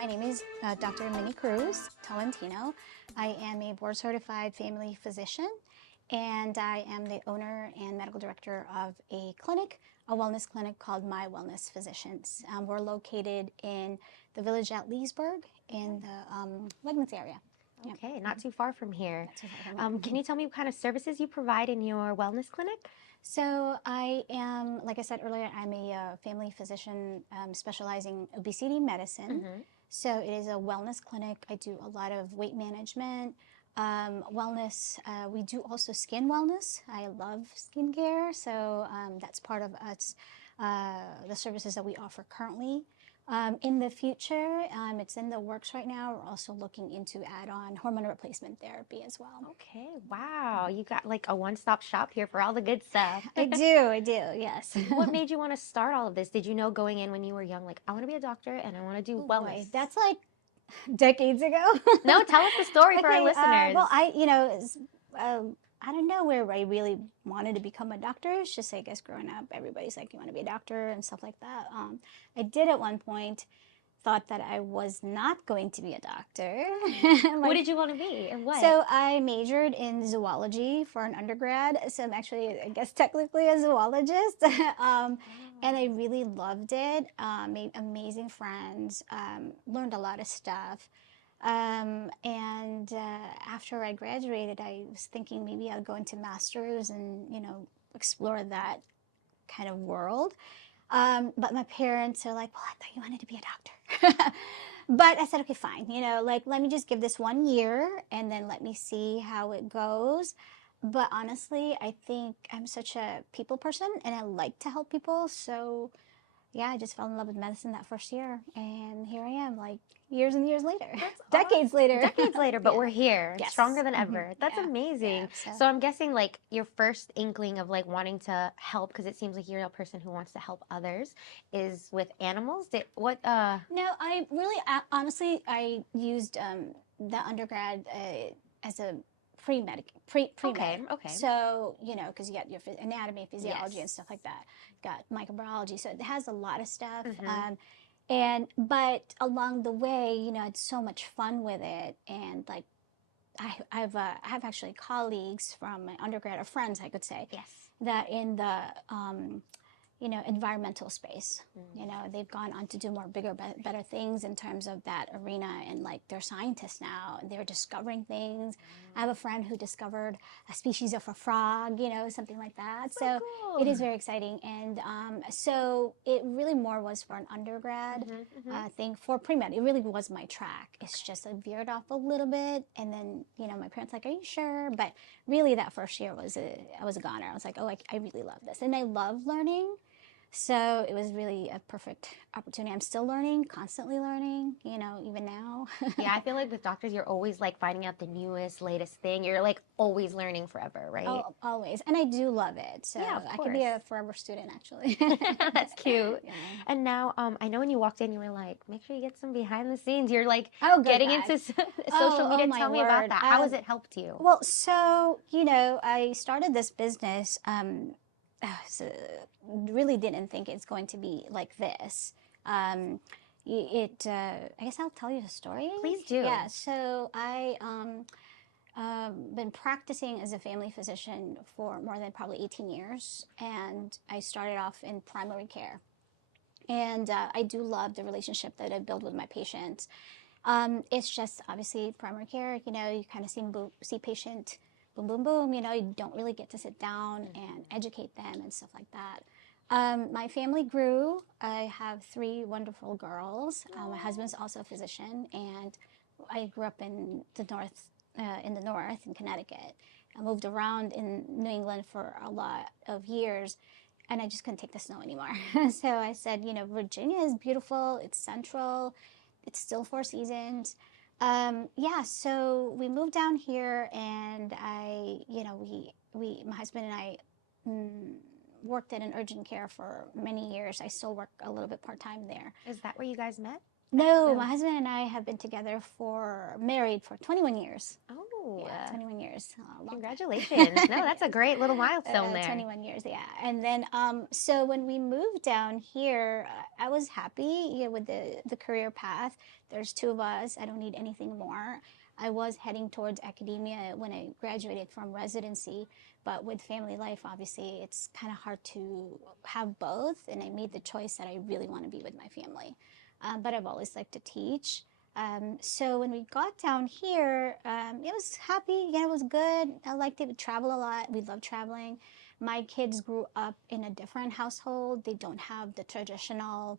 My name is Dr. Minnie Cruz-Tolentino. I am a board-certified family physician, and I am the owner and medical director of a clinic, a wellness clinic called My Wellness Physicians. We're located in the village at Leesburg in the Wegmans area. Okay, not too far from here. Not too far from here. Can you tell me what kind of services you provide in your wellness clinic? So I am, like I said earlier, I'm a family physician specializing in obesity medicine. So it is a wellness clinic. I do a lot of weight management, wellness. We do also skin wellness. I love skincare, so that's part of us, the services that we offer currently. In the future, it's in the works right now. We're also looking into add-on hormone replacement therapy as well. Okay, wow. You got like a one-stop shop here for all the good stuff. I do, yes. What made you want to start all of this? Did you know going in when you were young, like, I want to be a doctor and I want to do wellness? Boy, that's like decades ago. No, tell us the story for our listeners. Well, I don't know where I really wanted to become a doctor. It's just, I guess, growing up, everybody's like, you want to be a doctor and stuff like that. I did at one point thought that I was not going to be a doctor. What did you want to be and what? So I majored in zoology for an undergrad. So I'm actually, I guess, technically a zoologist. And I really loved it. Made amazing friends, learned a lot of stuff. After I graduated, I was thinking maybe I'll go into master's and, explore that kind of world. But my parents are like, well, I thought you wanted to be a doctor. But I said, okay, fine. Let me just give this 1 year and then let me see how it goes. But honestly, I think I'm such a people person and I like to help people. So yeah, I just fell in love with medicine that first year. And here I am, like years and years later. Decades later. Decades later, but we're here, Yes. stronger than ever. That's amazing. Yeah, so I'm guessing like your first inkling of like wanting to help, because it seems like you're a person who wants to help others, is with animals. No, I really, honestly, I used the undergrad as a pre-med. Okay. So, because you got your anatomy, physiology, Yes. and stuff like that. Got microbiology, so it has a lot of stuff. But along the way, I had so much fun with it, and like I have actually colleagues from my undergrad, or friends, I could say, Yes. that in the environmental space. They've gone on to do more bigger, better things in terms of that arena, and like they're scientists now, and they're discovering things. I have a friend who discovered a species of a frog, something like that. So cool. it is very exciting, and so it really more was for an undergrad thing. For pre-med, it really was my track. It's just I veered off a little bit, and then my parents like, are you sure? But really that first year I was a goner. I was like, oh, I really love this, and I love learning. So it was really a perfect opportunity. I'm still learning, constantly learning, even now. Yeah, I feel like with doctors, you're always like finding out the newest, latest thing. You're like always learning forever, right? Oh, always. And I do love it. So yeah, of I course. could be a forever student, actually. That's cute. Yeah. And now, I know when you walked in, you were like, make sure you get some behind the scenes. You're like getting into social media. Tell me about that. How has it helped you? Well, so, I started this business, so really didn't think it's going to be like this. I guess I'll tell you the story. Please do. Yeah, so I been practicing as a family physician for more than probably 18 years, and I started off in primary care. And I do love the relationship that I build with my patients. It's just obviously primary care, you kind of see patient boom, boom, boom, you don't really get to sit down and educate them and stuff like that. My family grew. I have 3 wonderful girls. My husband's also a physician, and I grew up in the north in Connecticut. I moved around in New England for a lot of years, and I just couldn't take the snow anymore. So I said, Virginia is beautiful. It's central. It's still 4 seasons. So we moved down here, and my husband and I worked in an urgent care for many years. I still work a little bit part-time there. Is that where you guys met? No, my husband and I have been married for 21 years. Oh, Yeah, 21 years. Congratulations. No, that's a great little milestone there. 21 years, yeah. And then, so when we moved down here, I was happy, with the career path. There's two of us. I don't need anything more. I was heading towards academia when I graduated from residency, but with family life, obviously, it's kind of hard to have both. And I made the choice that I really want to be with my family. But I've always liked to teach. So when we got down here, it was happy. Yeah, it was good. I liked it. We travel a lot. We love traveling. My kids grew up in a different household. They don't have the traditional,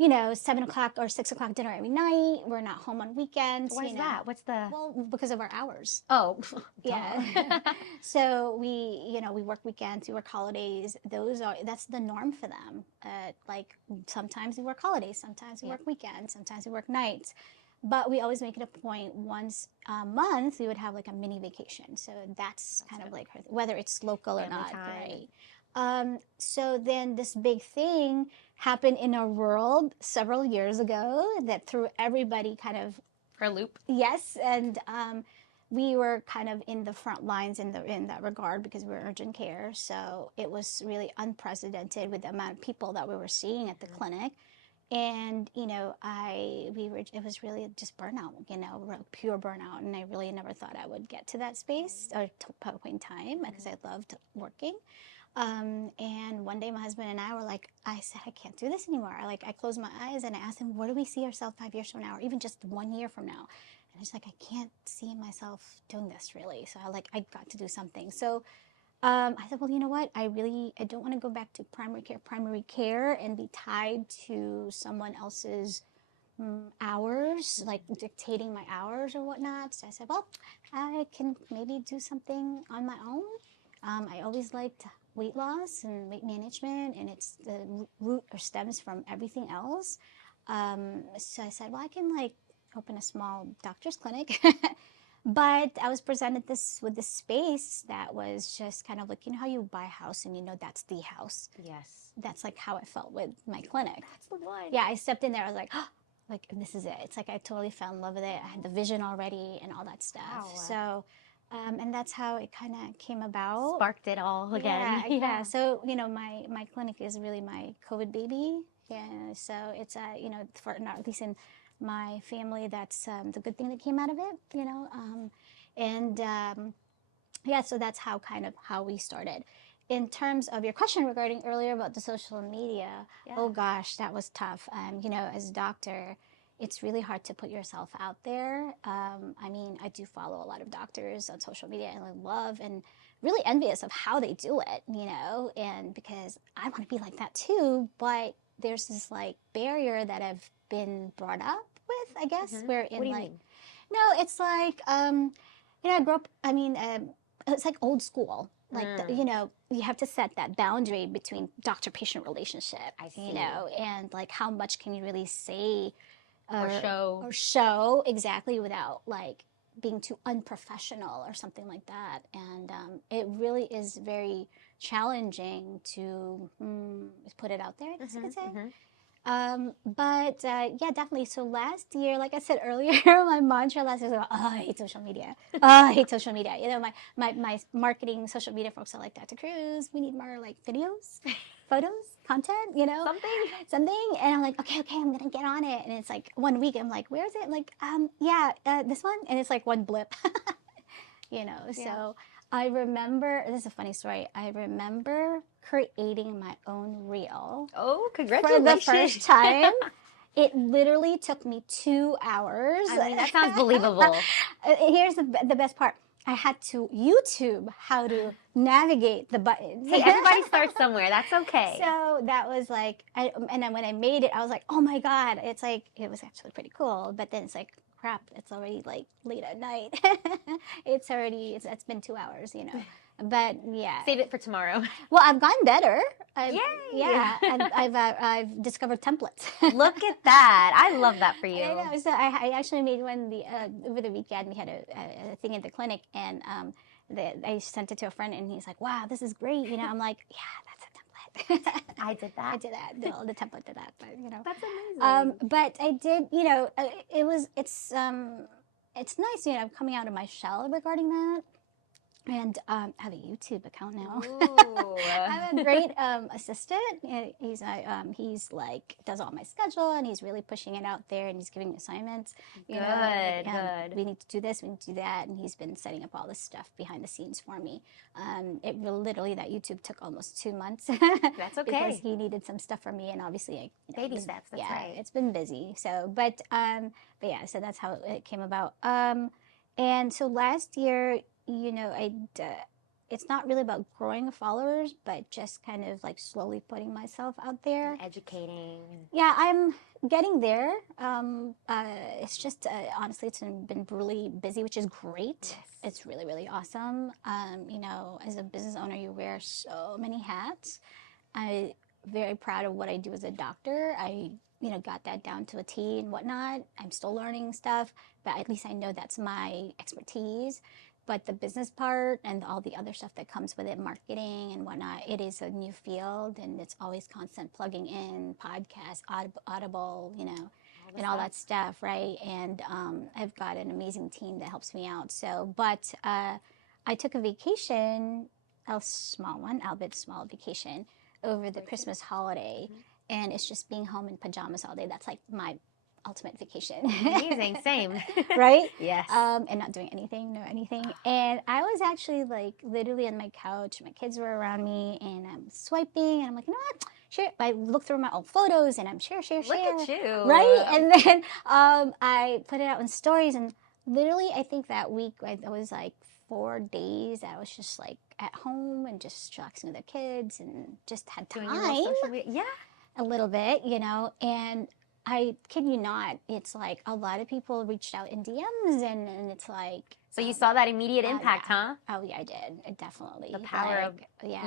7 o'clock or 6 o'clock dinner every night. We're not home on weekends. Why is that? What's the... Well, because of our hours. Oh, yeah. So we work weekends, we work holidays. That's the norm for them. Like sometimes we work holidays, sometimes we work weekends, sometimes we work nights. But we always make it a point once a month, we would have like a mini vacation. So that's kind of like whether it's local or not, right? So then this big thing happened in our world several years ago that threw everybody kind of for a loop. Yes, and we were kind of in the front lines in that regard because we were urgent care. So it was really unprecedented with the amount of people that we were seeing at the clinic. And, it was really just burnout, pure burnout. And I really never thought I would get to that space or to a point in time because I loved working. And one day my husband and I said, I can't do this anymore. I closed my eyes and I asked him, where do we see ourselves 5 years from now or even just 1 year from now? And it's like, I can't see myself doing this really. So I got to do something. So I said, well, you know what? I don't want to go back to primary care and be tied to someone else's hours, like dictating my hours or whatnot. So I said, well, I can maybe do something on my own. I always liked weight loss and weight management, and it's the root or stems from everything else. So I said, well, I can open a small doctor's clinic. But I was presented with this space that was just kind of like, how you buy a house and that's the house. Yes. That's like how I felt with my clinic. That's the one. Yeah, I stepped in there. I was like, oh, this is it. It's like I totally fell in love with it. I had the vision already and all that stuff. Wow. So, and that's how it kind of came about. Sparked it all again. Yeah. So, my clinic is really my COVID baby. Yeah. So it's, for not at least in my family, that's the good thing that came out of it, so that's how we started. In terms of your question regarding earlier about the social media, oh gosh, that was tough. As a doctor, it's really hard to put yourself out there. I do follow a lot of doctors on social media and I love and really envious of how they do it, and because I want to be like that too, but there's this barrier that I've been brought up with, I guess, where in what do you mean? No, it's I grew up, it's like old school. You have to set that boundary between doctor-patient relationship, I see. And how much can you really say or show exactly without being too unprofessional or something like that. And it really is very challenging to put it out there, I guess you could say. But definitely. So last year, like I said earlier, my mantra last year was, I hate social media. I hate social media. My marketing social media folks are like, Dr. Cruz, we need more videos, photos, content, something. And I'm like, okay, I'm going to get on it. And it's 1 week, I'm like, where is it? This one. And it's one blip, so I remember, this is a funny story. I remember creating my own reel. Oh, congratulations. For the first time. It literally took me 2 hours. That sounds believable. Here's the best part. I had to YouTube how to navigate the buttons. Hey, everybody starts somewhere. That's okay. So that was and then when I made it, I was like, oh my God. It's it was actually pretty cool. But then it's crap, it's already late at night. It's been 2 hours, But yeah. Save it for tomorrow. Well, I've gotten better. Yay! Yeah, and I've discovered templates. Look at that! I love that for you. I know. So I actually made one over the weekend. We had a thing at the clinic, and I sent it to a friend, and he's like, "Wow, this is great." I'm like, "Yeah, that's a template." I did that. The template did that, but That's amazing. But I did. it's nice, you know, I'm coming out of my shell regarding that. And I have a YouTube account now. I have a great assistant. He's like does all my schedule, and he's really pushing it out there, and he's giving me assignments. Good. We need to do this, we need to do that, and he's been setting up all this stuff behind the scenes for me. It literally, that YouTube took almost 2 months. That's okay. Because he needed some stuff from me, and obviously, baby steps. That's right. It's been busy. So, but yeah, so that's how it came about. And so last year, you know, it's not really about growing followers, but just kind of like slowly putting myself out there. And educating. Yeah, I'm getting there. It's just, honestly, it's been really busy, which is great. Yes. It's really, really awesome. You know, as a business owner, you wear so many hats. I'm very proud of what I do as a doctor. I got that down to a T and whatnot. I'm still learning stuff, but at least I know that's my expertise. But the business part and all the other stuff that comes with it, marketing and whatnot, it is a new field, and it's always constant plugging in, podcasts, Audible, you know, and all that stuff, right? And I've got an amazing team that helps me out. So, but I took a vacation, a small one, albeit small vacation, over the Christmas holiday, and it's just being home in pajamas all day. That's like my ultimate vacation. Amazing, same. Right? Yes. And not doing anything. And I was actually like literally on my couch. My kids were around me, and I'm swiping, and I'm like, you know what? Share. I look through my old photos, and I'm share. Look at you. Right? And then I put it out in stories, and literally I think that week I was like 4 days I was just like at home and just relaxing with the kids and just had time. Yeah. A little bit, you know, and I kid you not, it's like a lot of people reached out in DMs, and it's like... So you saw that immediate impact, yeah. huh? Oh, yeah, I did. Definitely. The power of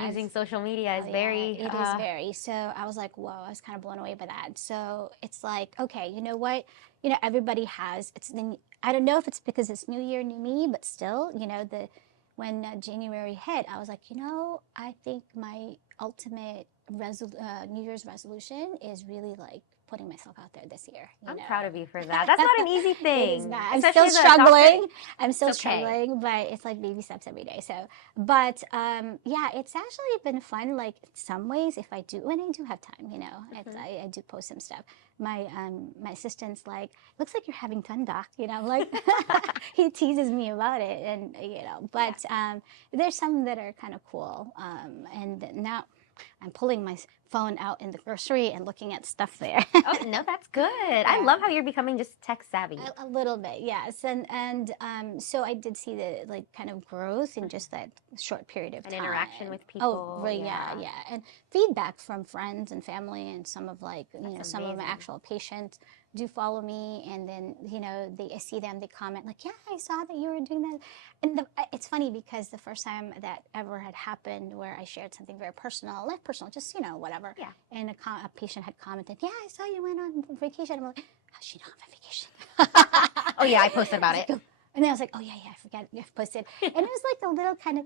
using social media is very... It is very. So I was like, whoa, I was kind of blown away by that. So it's like, okay, you know what? You know, everybody has... I don't know if it's because it's New Year, New Me, but still, you know, when January hit, I was like, you know, I think my ultimate New Year's resolution is really like putting myself out there this year. I'm proud of you for that. That's not an easy thing. It is not. I'm still struggling. I'm still struggling, but it's like baby steps every day. So, but yeah, it's actually been fun. Like in some ways, when I do have time, you know, I do post some stuff. My assistant's like, looks like you're having fun, doc. You know, like he teases me about it, and you know, but there's some that are kind of cool. And now I'm pulling my phone out in the grocery and looking at stuff there. Oh, no, that's good. Yeah. I love how you're becoming just tech savvy. A little bit, yes. And so I did see the like kind of growth in just that short period of time. And interaction with people. Oh, right, yeah. And feedback from friends and family, and some of like, some of my actual patients do follow me, and then, you know, I see them, they comment like, yeah, I saw that you were doing that. And it's funny because the first time that ever had happened where I shared something very personal, not personal, just, you know, whatever. Yeah. And a patient had commented, yeah, I saw you went on vacation. I'm like, how's she not on vacation? Oh, yeah, I posted about it. And then I was like, oh, yeah, I forgot I posted. And it was like a little kind of,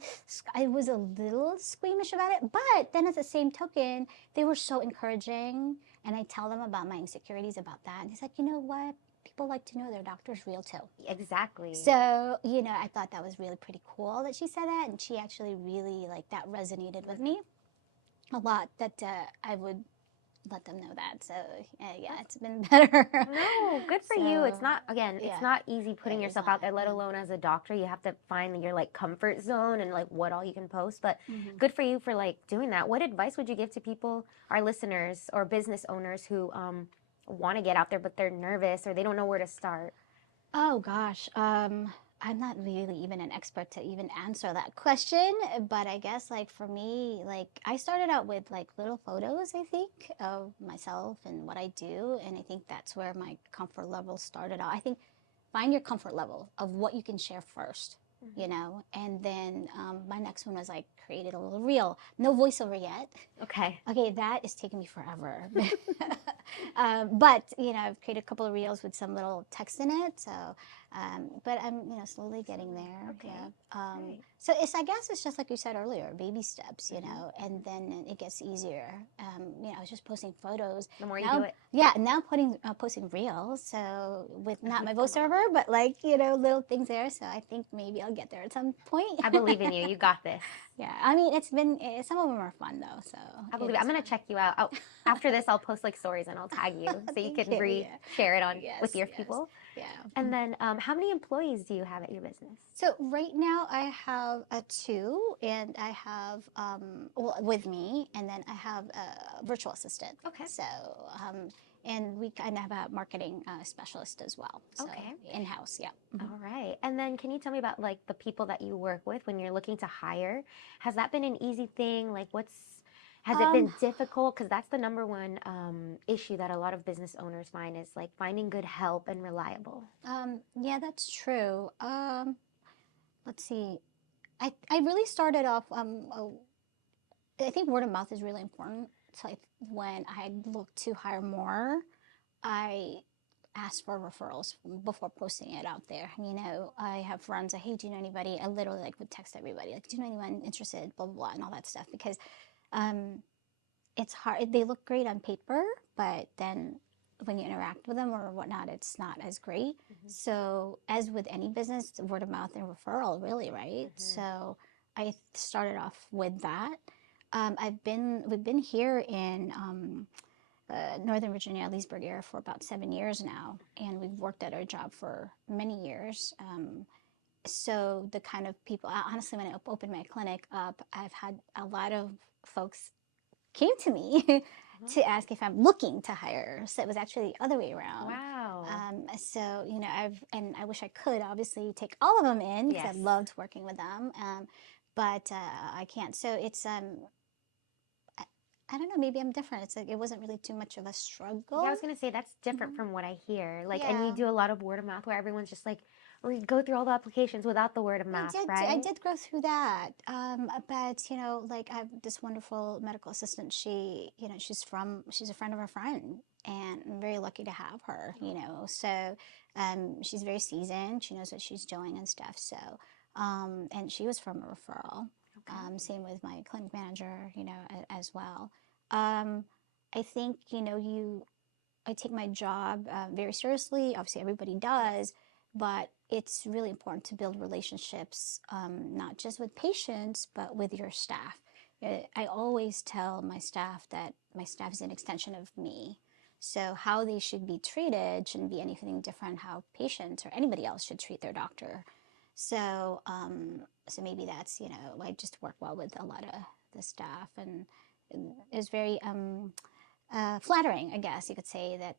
I was a little squeamish about it. But then at the same token, they were so encouraging. And I tell them about my insecurities about that. And he's like, you know what? People like to know their doctor's real too. Exactly. So, you know, I thought that was really pretty cool that she said that. And she actually really, like, that resonated with me a lot, that I would let them know that. So yeah, it's been better. No, good for you. It's not, again, it's not easy putting yourself out there, let alone as a doctor. You have to find your like comfort zone and like what all you can post. But good for you for like doing that. What advice would you give to people, our listeners or business owners who want to get out there but they're nervous or they don't know where to start? Oh gosh, I'm not really even an expert to even answer that question, but I guess like for me, like I started out with like little photos, I think, of myself and what I do, and I think that's where my comfort level started out. I think find your comfort level of what you can share first, you know, and then my next one was I created a little reel. No voiceover yet. Okay, that is taking me forever. But, you know, I've created a couple of reels with some little text in it. So But I'm, slowly getting there. Okay. Yeah. Right. So I guess it's just like you said earlier, baby steps, and then it gets easier. I was just posting photos. The more you do it. Yeah, now posting reels. So with not my voiceover, but like, little things there. So I think maybe I'll get there at some point. I believe in you. You got this. Yeah, I mean, some of them are fun though. So I believe it. I'm gonna check you out. After this, I'll post like stories and I'll tag you so you can share it on with your people. Yeah. And then, how many employees do you have at your business? So right now I have 2, and I have with me, and then I have a virtual assistant. Okay. So and we kind of have a marketing specialist as well. So in-house, yeah. All right. And then can you tell me about like the people that you work with when you're looking to hire? Has that been an easy thing? Like has it been difficult? Because that's the number one issue that a lot of business owners find is like finding good help and reliable. Yeah, that's true. Let's see. I really started off, I think word of mouth is really important. So when I looked to hire more, I asked for referrals before posting it out there. I have friends that, hey, do you know anybody? I literally would text everybody, like, do you know anyone interested, blah, blah, blah, and all that stuff. Because it's hard. They look great on paper, but then when you interact with them or whatnot, it's not as great. So as with any business, word of mouth and referral, really, right? So I started off with that. We've been here in Northern Virginia, Leesburg area for about 7 years now, and we've worked at our job for many years. So the kind of people, honestly, when I opened my clinic up, I've had a lot of folks came to me to ask if I'm looking to hire. So it was actually the other way around. Wow. So, I wish I could obviously take all of them in because I loved working with them. But I can't. So it's, I don't know, maybe I'm different. It's like, it wasn't really too much of a struggle. Yeah, I was going to say that's different from what I hear. Like, and you do a lot of word of mouth where everyone's just like, we go through all the applications without the word of mouth, right? I did go through that. But, like I have this wonderful medical assistant. She's a friend of a friend, and I'm very lucky to have her, So she's very seasoned. She knows what she's doing and stuff. So, and she was from a referral. Okay. Same with my clinic manager, as well. I think, I take my job very seriously. Obviously, everybody does. But it's really important to build relationships, not just with patients, but with your staff. I always tell my staff that my staff is an extension of me. So how they should be treated shouldn't be anything different how patients or anybody else should treat their doctor. So, so maybe that's, I just work well with a lot of the staff, and it was very flattering, I guess you could say, that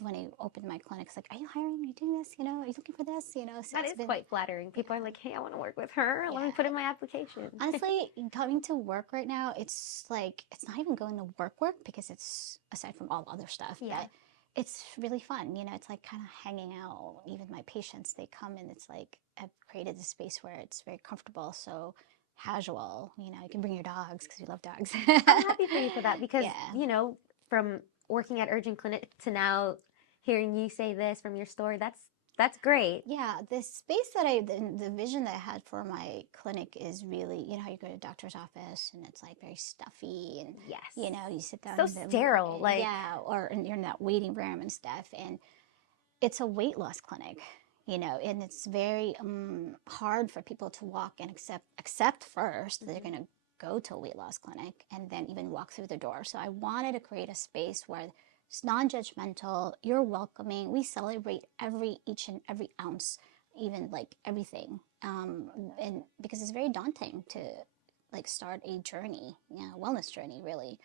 when I opened my clinic, it's like, are you hiring? Are you doing this? Are you looking for this? So that is quite flattering. People are like, hey, I want to work with her. Let me put in my application. Honestly, coming to work right now, it's like, it's not even going to work because it's, aside from all other stuff, but it's really fun. It's like kind of hanging out. Even my patients, they come and it's like, I've created this space where it's very comfortable. So casual, you can bring your dogs because we love dogs. I'm happy for you for that because, from working at Urgent Clinic to now hearing you say this from your story, that's great. Yeah, the space the vision that I had for my clinic is really, how you go to a doctor's office and it's like very stuffy and, you sit down. So sterile. Or you're in that waiting room and stuff. And it's a weight loss clinic, and it's very hard for people to walk and accept first that they're going to go to a weight loss clinic and then even walk through the door. So I wanted to create a space where it's non-judgmental, you're welcoming, we celebrate each and every ounce, even like everything. And because it's very daunting to like start a journey, wellness journey really.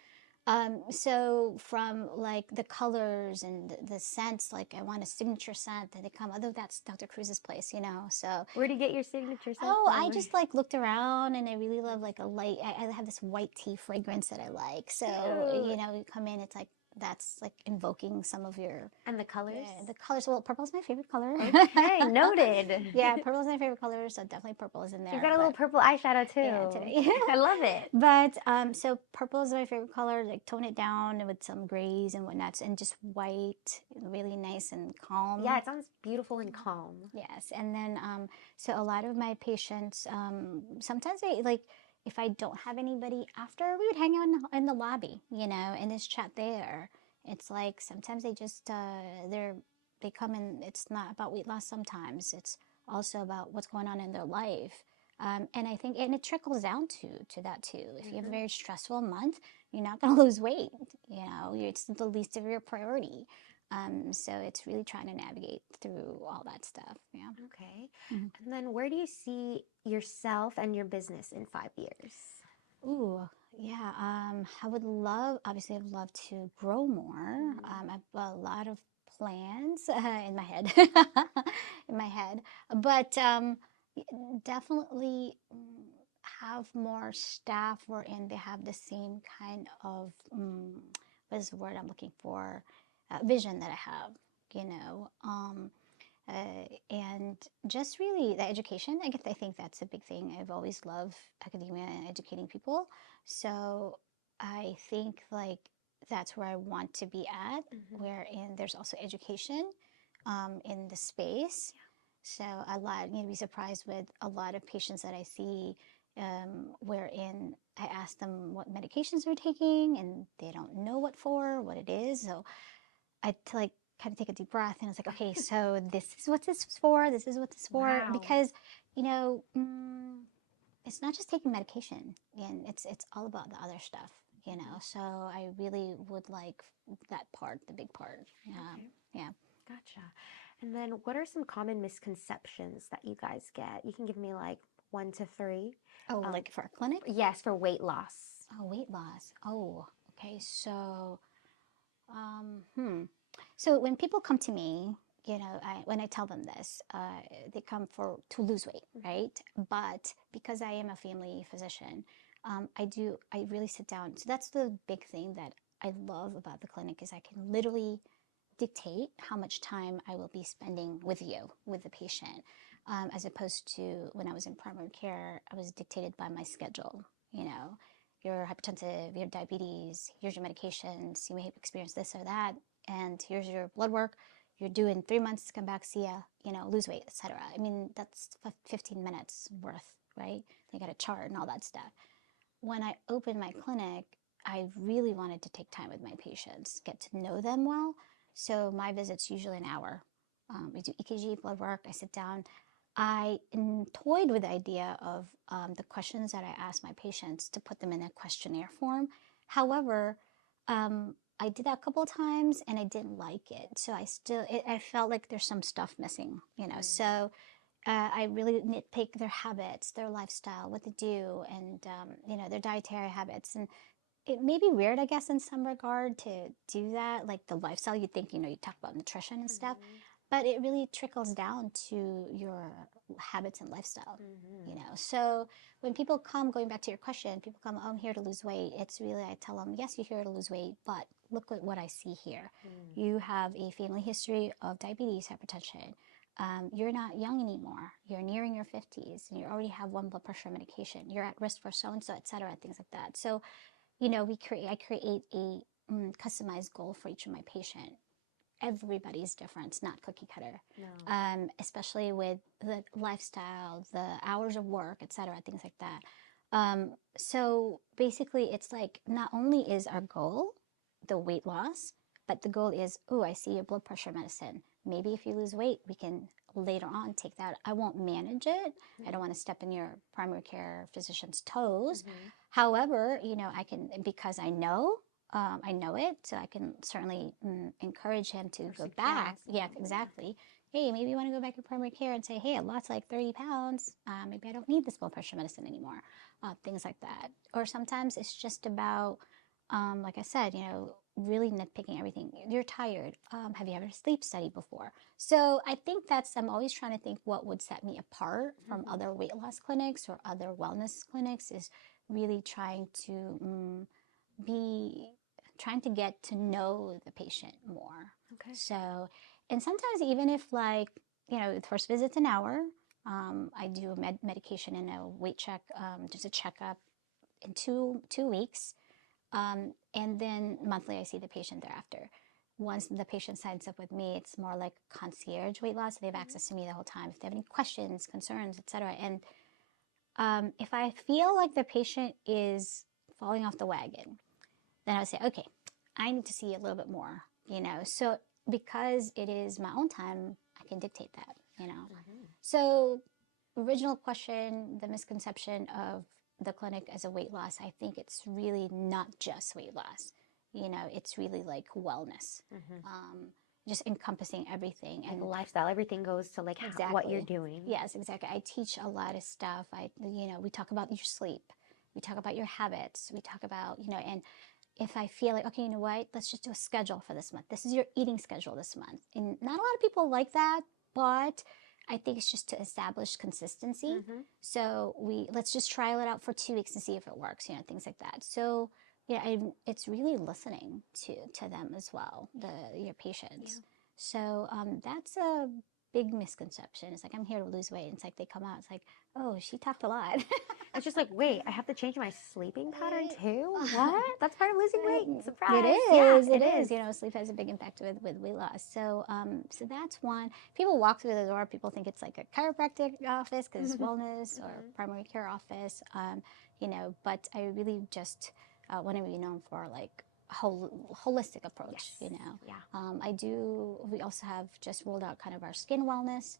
So from like the colors and the scents, like I want a signature scent that they come, although that's Dr. Cruz's place, So where do you get your signature scent? Oh, I just like looked around and I really love like a light, I have this white tea fragrance that I like. So, you come in, it's like that's like invoking some of your... And the colors? Yeah, the colors. Well, purple is my favorite color. Okay, noted. Yeah, purple is my favorite color, so definitely purple is in there. You've got a little purple eyeshadow too. Yeah, today. I love it. But so purple is my favorite color. Like tone it down with some grays and whatnot, and just white, really nice and calm. Yeah, it sounds beautiful and calm. Yes, and then so a lot of my patients, sometimes they like, if I don't have anybody after, we would hang out in the lobby, and just chat there. It's like sometimes they just they come in. It's not about weight loss. Sometimes it's also about what's going on in their life. And I think, and it trickles down to that too. If you have a very stressful month, you're not going to lose weight. It's the least of your priority. So it's really trying to navigate through all that stuff. Yeah. Okay. And then where do you see yourself and your business in 5 years? Ooh, yeah. Obviously, I'd love to grow more. I've a lot of plans in my head, but definitely have more staff wherein they have the same kind of, what is the word I'm looking for? Vision that I have, and just really the education. I think that's a big thing. I've always loved academia and educating people. So I think like that's where I want to be at, wherein there's also education in the space. So you'd be surprised with a lot of patients that I see, wherein I ask them what medications they're taking and they don't know what it is. So I like kind of take a deep breath and it's like, okay, so this is what this is for. This is what this is for. Wow. Because, it's not just taking medication, and it's all about the other stuff, So I really would like that part, the big part. Okay. Yeah. Gotcha. And then what are some common misconceptions that you guys get? You can give me like 1 to 3. Oh, like for our clinic? Yes, for weight loss. Oh, weight loss. Oh, okay. So, So when people come to me, when I tell them this, they come to lose weight, right? But because I am a family physician, I really sit down. So that's the big thing that I love about the clinic is I can literally dictate how much time I will be spending with the patient, as opposed to when I was in primary care, I was dictated by my schedule. You're hypertensive, you have diabetes, here's your medications, you may experience this or that, and here's your blood work. You're due in 3 months to come back, see ya, lose weight, etc. I mean, that's 15 minutes worth, right? They got a chart and all that stuff. When I opened my clinic, I really wanted to take time with my patients, get to know them well. So my visit's usually an hour. We do EKG, blood work, I sit down. I toyed with the idea of the questions that I ask my patients to put them in a questionnaire form. However, I did that a couple of times and I didn't like it. So I felt like there's some stuff missing, So I really nitpick their habits, their lifestyle, what they do, and, their dietary habits. And it may be weird, I guess, in some regard to do that. Like the lifestyle, you think, you talk about nutrition and stuff. But it really trickles down to your habits and lifestyle, So when people come, going back to your question, people come, oh, I'm here to lose weight. It's really, I tell them, yes, you're here to lose weight, but look at what I see here. You have a family history of diabetes, hypertension. You're not young anymore. You're nearing your 50s, and you already have 1 blood pressure medication. You're at risk for so-and-so, et cetera, things like that. So, I create a customized goal for each of my patients. Everybody's different. It's not cookie cutter. No. Especially with the lifestyle, the hours of work, et cetera, things like that. So basically, it's like not only is our goal the weight loss, but the goal is, oh, I see your blood pressure medicine. Maybe if you lose weight, we can later on take that. I won't manage it. I don't want to step in your primary care physician's toes. However, I can, because I know it, so I can certainly encourage him to go back. Yeah, exactly. Hey, maybe you want to go back to primary care and say, hey, I lost like 30 pounds. Maybe I don't need this blood pressure medicine anymore. Things like that. Or sometimes it's just about, like I said, really nitpicking everything. You're tired. Have you ever sleep studied before? So I think I'm always trying to think what would set me apart from other weight loss clinics or other wellness clinics is really trying to trying to get to know the patient more. Okay. So, and sometimes even if like, the first visit's an hour, I do medication and a weight check, just a checkup in two weeks. And then monthly I see the patient thereafter. Once the patient signs up with me, it's more like concierge weight loss. They have access to me the whole time. If they have any questions, concerns, etc. And if I feel like the patient is falling off the wagon, then I would say, okay, I need to see a little bit more, So because it is my own time, I can dictate that, So original question, the misconception of the clinic as a weight loss, I think it's really not just weight loss. It's really like wellness, just encompassing everything and lifestyle. Everything goes to like what you're doing. Yes, exactly. I teach a lot of stuff. We talk about your sleep, we talk about your habits, we talk about, and if I feel like, okay, you know what, let's just do a schedule for this month. This is your eating schedule this month. And not a lot of people like that, but I think it's just to establish consistency. So let's just trial it out for 2 weeks and see if it works, things like that. So it's really listening to them as well, your patients. Yeah. So that's a big misconception. It's like, I'm here to lose weight. It's like they come out, it's like, oh, she talked a lot. It's just like, wait, I have to change my sleeping pattern too? What? That's part of losing weight. Surprise. It is. Sleep has a big impact with weight loss. So so that's one. People walk through the door, people think it's like a chiropractic office because it's wellness or primary care office, but I really just want to be known for like holistic approach, we also have just rolled out kind of our skin wellness.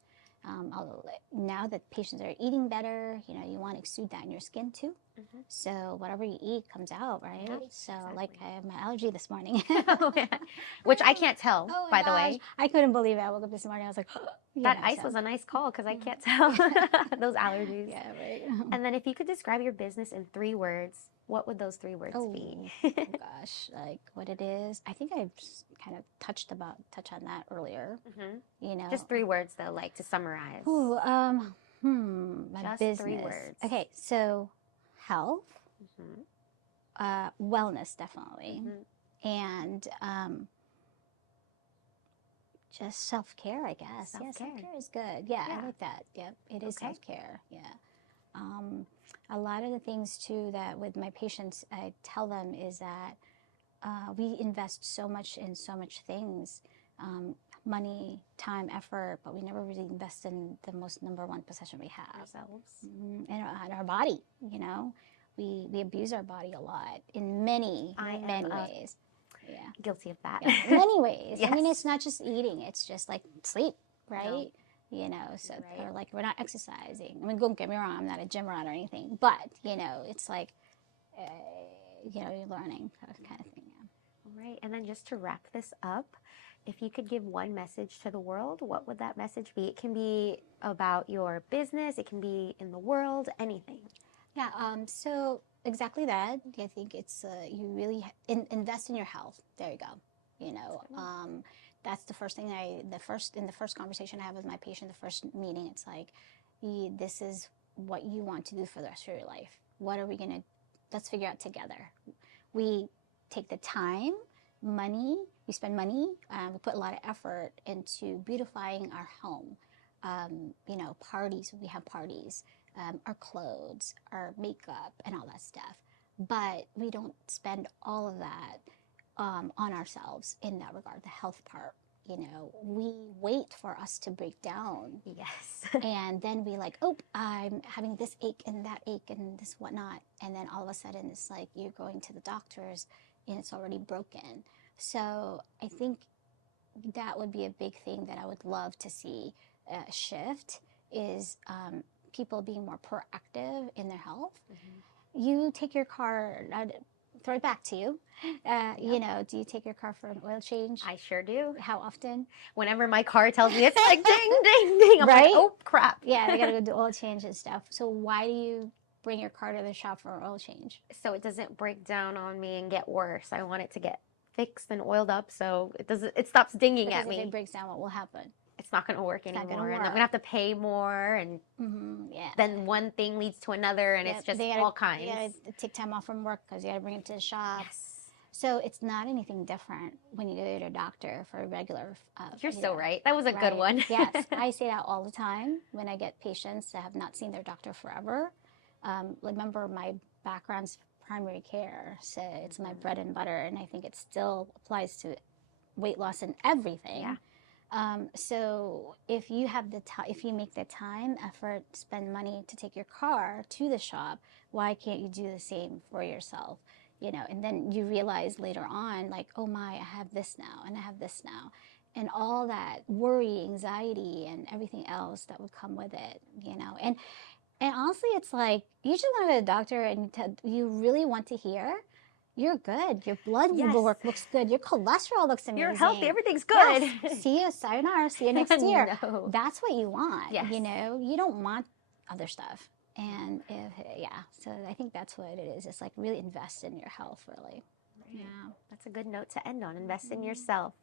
Now that patients are eating better, you want to exude that in your skin too. So whatever you eat comes out, right? Yeah, so exactly. Like I have my allergy this morning. Which I can't tell, by the way. I couldn't believe it. I woke up this morning, I was like, that ice was a nice call because I can't tell those allergies. Yeah, right. And then if you could describe your business in 3 words, what would those 3 words be? Oh gosh, like what it is. I think I've kind of touched on that earlier. Just 3 words though, like to summarize. Ooh, my just business. 3 words. Okay, so health, wellness, definitely, and just self-care, I guess. Self-care. Yeah, self-care is good. Yeah, I like that. Yep, it is self-care. Yeah. A lot of the things too that with my patients I tell them is that we invest so much in so much things, money, time, effort, but we never really invest in the most number one possession we have, ourselves, and our body. We abuse our body a lot in many ways. Yeah, guilty of that. Yeah, in many ways. Yes. I mean, it's not just eating; it's just like sleep, right? No. So or like we're not exercising. I mean, don't get me wrong, I'm not a gym rat or anything, but it's like you're learning kind of thing. Yeah. All right, and then just to wrap this up, if you could give one message to the world, what would that message be? It can be about your business, it can be in the world, anything. Yeah. So exactly that. I think it's you really invest in your health. There you go. That's the first thing in the first conversation I have with my patient, the first meeting, it's like, this is what you want to do for the rest of your life. What are we going to, let's figure out together. We take the time, money, we spend money, we put a lot of effort into beautifying our home. Parties, we have parties, our clothes, our makeup, and all that stuff. But we don't spend all of that on ourselves in that regard, the health part. We wait for us to break down. Yes. And then we like, oh, I'm having this ache and that ache and this whatnot. And then all of a sudden it's like you're going to the doctors and it's already broken. So I think that would be a big thing that I would love to see shift is people being more proactive in their health. You take your car, throw it back to you. Do you take your car for an oil change? I sure do. How often? Whenever my car tells me, it's like ding, ding, ding. I'm like, oh, crap. Yeah, I got to go do oil change and stuff. So why do you bring your car to the shop for an oil change? So it doesn't break down on me and get worse. I want it to get fixed and oiled up so it stops dinging at me. If it breaks down, what will happen? It's not going to work anymore. And I'm going to have to pay more. And then one thing leads to another. And it's just all kinds. You got to take time off from work because you got to bring it to the shop. Yes. So it's not anything different when you go to a doctor for a regular. You're so right. That was a good one. Yes, I say that all the time when I get patients that have not seen their doctor forever. Remember, my background's primary care, so it's my bread and butter, and I think it still applies to weight loss and everything. Yeah. So if you have if you make the time, effort, spend money to take your car to the shop, why can't you do the same for yourself? You know, and then you realize later on, like, oh my, I have this now, and I have this now, and all that worry, anxiety, and everything else that would come with it, you know. And honestly, it's like, you just want to go to the doctor and you really want to hear, you're good. Your blood work looks good. Your cholesterol looks amazing. You're healthy. Everything's good. Yes. See you, sayonara. See you next year. No. That's what you want. Yes. You know, you don't want other stuff. And so I think that's what it is. It's like, really invest in your health, really. Right. Yeah. That's a good note to end on. Invest in yourself.